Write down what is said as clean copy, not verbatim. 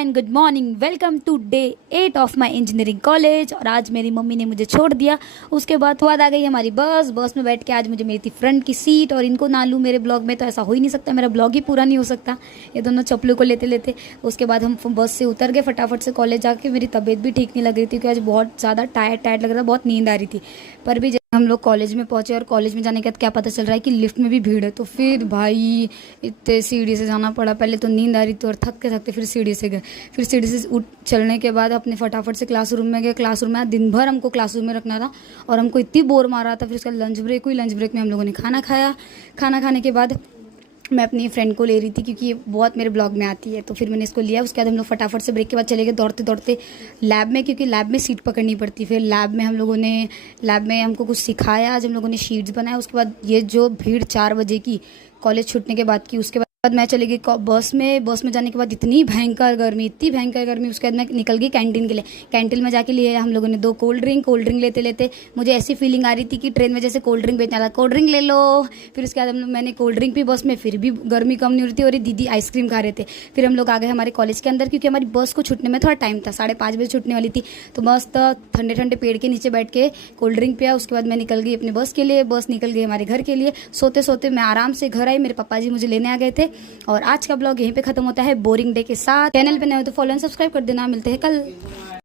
And good morning. Welcome to day 8 of my engineering college. और आज मेरी mummy ने मुझे छोड़ दिया। उसके बाद आ गई हमारी बस में बैठ के आज मुझे मेरी थी फ्रंट की सीट। और इनको ना लूँ मेरे ब्लॉग में तो ऐसा हो ही नहीं सकता, मेरा ब्लॉग ही पूरा नहीं हो सकता ये दोनों चप्पलों को लेते लेते। उसके बाद हम बस से उतर गए फटाफट से कॉलेज जाके। मेरी तबीयत भी ठीक नहीं लग रही थी क्योंकि आज बहुत ज़्यादा टायर्ड लग रहा था, बहुत नींद आ रही थी। पर भी हम लोग कॉलेज में पहुंचे और कॉलेज में जाने के बाद क्या पता चल रहा है कि लिफ्ट में भी भीड़ है। तो फिर भाई इतने सीढ़ी से जाना पड़ा। पहले तो नींद आ रही थी और थकते थकते फिर सीढ़ी से गए। फिर सीढ़ी से उठ चलने के बाद अपने फटाफट से क्लासरूम में गए। क्लासरूम में दिन भर हमको क्लासरूम में रखना था और हमको इतनी बोर मारा था। फिर उसका लंच ब्रेक हुई। लंच ब्रेक में हम लोगों ने खाना खाया। खाना खाने के बाद मैं अपनी फ्रेंड को ले रही थी क्योंकि ये बहुत मेरे ब्लॉग में आती है, तो फिर मैंने इसको लिया। उसके बाद हम लोग फटाफट से ब्रेक के बाद चले गए दौड़ते दौड़ते लैब में, क्योंकि लैब में सीट पकड़नी पड़ती। फिर लैब में हमको कुछ सिखाया। आज हम लोगों ने शीट्स बनाया। उसके बाद ये जो भीड़ 4 बजे की कॉलेज छूटने के बाद की, उसके बाद मैं चली गई बस में जाने के बाद इतनी भयंकर गर्मी। उसके बाद मैं निकल गई कैंटीन के लिए। कैंटीन में जाके लिए हम लोगों ने 2 कोल्ड ड्रिंक लेते लेते मुझे ऐसी फीलिंग आ रही थी कि ट्रेन में जैसे कोल्ड ड्रिंक बेचना था, कोल्ड ड्रिंक ले लो। फिर उसके बाद मैंने कोल्ड ड्रिंक पी बस में, फिर भी गर्मी कम नहीं हो रही थी और ये दीदी आइसक्रीम खा रहे थे। फिर हम लोग आ गए हमारे कॉलेज के अंदर क्योंकि हमारी बस को छूटने में थोड़ा टाइम था, 5:30 बजे छूटने वाली थी। तो मस्त ठंडे ठंडे पेड़ के नीचे बैठ के कोल्ड ड्रिंक पिया। उसके बाद मैं निकल गई अपने बस के लिए। बस निकल गई हमारे घर के लिए। सोते सोते मैं आराम से घर आई। मेरे पापा जी मुझे लेने आ गए थे। और आज का ब्लॉग यहीं पे खत्म होता है बोरिंग डे के साथ। चैनल पे नए हो तो फॉलो एंड सब्सक्राइब कर देना। मिलते हैं कल।